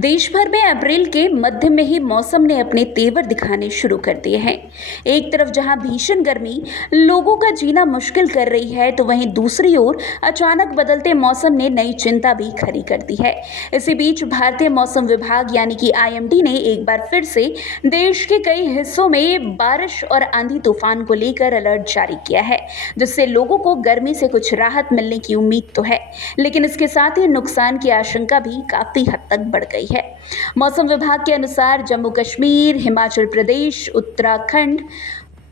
देश भर में अप्रैल के मध्य में ही मौसम ने अपने तेवर दिखाने शुरू कर दिए हैं। एक तरफ जहां भीषण गर्मी लोगों का जीना मुश्किल कर रही है, तो वहीं दूसरी ओर अचानक बदलते मौसम ने नई चिंता भी खड़ी कर दी है। इसी बीच भारतीय मौसम विभाग यानी कि आईएमडी ने एक बार फिर से देश के कई हिस्सों में बारिश और आंधी तूफान को लेकर अलर्ट जारी किया है, जिससे लोगों को गर्मी से कुछ राहत मिलने की उम्मीद तो है, लेकिन इसके साथ ही नुकसान की आशंका भी काफी हद तक बढ़ गई है। मौसम विभाग के अनुसार जम्मू कश्मीर, हिमाचल प्रदेश, उत्तराखंड,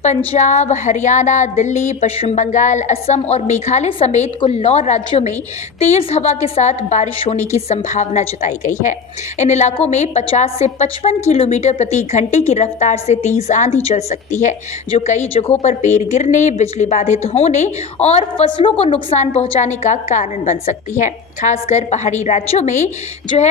पंजाब, हरियाणा, दिल्ली, पश्चिम बंगाल, असम और मेघालय समेत कुल 9 राज्यों में तेज हवा के साथ बारिश होने की संभावना जताई गई है। इन इलाकों में 50 से 55 किलोमीटर प्रति घंटे की रफ्तार से तेज आंधी चल सकती है, जो कई जगहों पर पेड़ गिरने, बिजली बाधित होने और फसलों को नुकसान पहुंचाने का कारण बन सकती है। खासकर पहाड़ी राज्यों में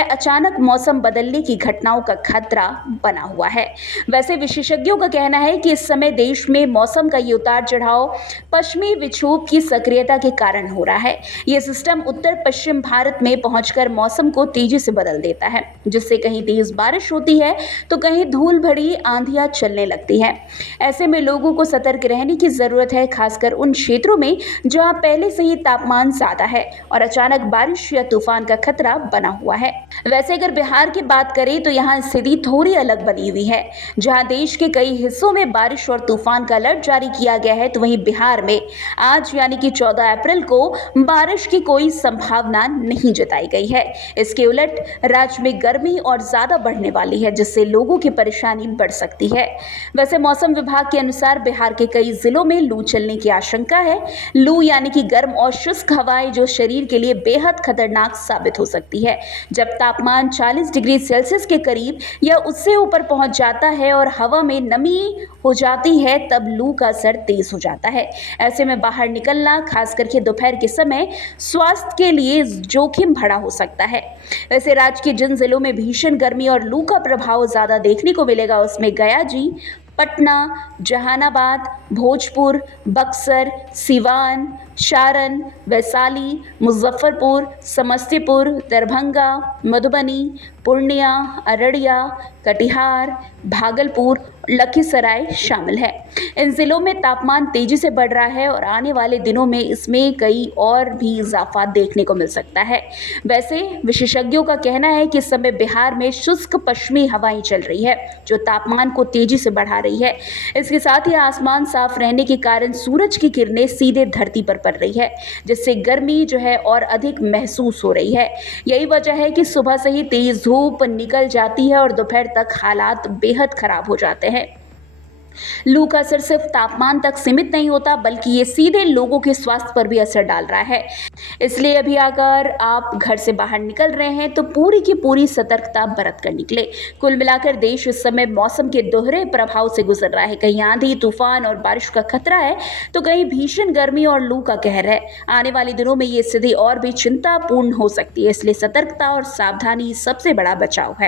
अचानक मौसम बदलने की घटनाओं का खतरा बना हुआ है। वैसे विशेषज्ञों का कहना है कि इस समय देश में मौसम का ये उतार चढ़ाव पश्चिमी विक्षोभ की सक्रियता के कारण हो रहा है। ये सिस्टम उत्तर पश्चिम भारत में पहुंचकर मौसम को तेजी से बदल देता है, जिससे कहीं तेज बारिश होती है तो कहीं धूल भरी आंधियां चलने लगती है। ऐसे में लोगों को सतर्क रहने की जरूरत है, खासकर उन क्षेत्रों में जहां पहले से ही तापमान ज्यादा है और अचानक बारिश या तूफान का खतरा बना हुआ है। वैसे अगर बिहार की बात करें तो यहाँ स्थिति थोड़ी अलग बनी हुई है। जहां देश के कई हिस्सों में बारिश और तूफान का अलर्ट जारी किया गया है, तो वहीं बिहार में आज यानी कि 14 अप्रैल को बारिश की कोई संभावना नहीं जताई गई है। इसके उलट राज्य में गर्मी और ज्यादा बढ़ने वाली है, जिससे लोगों की परेशानी बढ़ सकती है। वैसे मौसम विभाग के अनुसार बिहार के कई जिलों में लू चलने की आशंका है। लू यानी कि गर्म और शुष्क हवाएं जो शरीर के लिए बेहद खतरनाक साबित हो सकती है। जब तापमान 40 डिग्री सेल्सियस के करीब या उससे ऊपर पहुंच जाता है और हवा में नमी हो जाती है, तब लू का असर तेज हो जाता है। ऐसे में बाहर निकलना, खास करके दोपहर के समय, स्वास्थ्य के लिए जोखिम भरा हो सकता है। वैसे राज्य के जिन जिलों में भीषण गर्मी और लू का प्रभाव ज्यादा देखने को मिलेगा, उसमें गया जी, पटना, जहानाबाद, भोजपुर, बक्सर, सिवान, सारण, वैशाली, मुजफ्फरपुर, समस्तीपुर, दरभंगा, मधुबनी, पूर्णिया, अररिया, कटिहार, भागलपुर, लखीसराय शामिल है। इन जिलों में तापमान तेजी से बढ़ रहा है और आने वाले दिनों में इसमें कई और भी इजाफा देखने को मिल सकता है। वैसे विशेषज्ञों का कहना है कि इस समय बिहार में शुष्क पश्चिमी हवाएं चल रही है, जो तापमान को तेजी से बढ़ा रही है। इसके साथ ही आसमान साफ रहने के कारण सूरज की किरणें सीधे धरती पर पड़ रही है, जिससे गर्मी और अधिक महसूस हो रही है। यही वजह है कि सुबह से ही तेज धूप निकल जाती है और दोपहर तक हालात बेहद खराब हो जाते हैं। लू का असर सिर्फ तापमान तक सीमित नहीं होता, बल्कि ये सीधे लोगों के स्वास्थ्य पर भी असर डाल रहा है। इसलिए अभी अगर आप घर से बाहर निकल रहे हैं तो पूरी की पूरी सतर्कता बरत कर निकले। कुल मिलाकर देश इस समय मौसम के दोहरे प्रभाव से गुजर रहा है। कहीं आंधी, तूफान और बारिश का खतरा है, तो कहीं भीषण गर्मी और लू का कहर है। आने वाले दिनों में ये स्थिति और भी चिंतापूर्ण हो सकती है, इसलिए सतर्कता और सावधानी सबसे बड़ा बचाव है।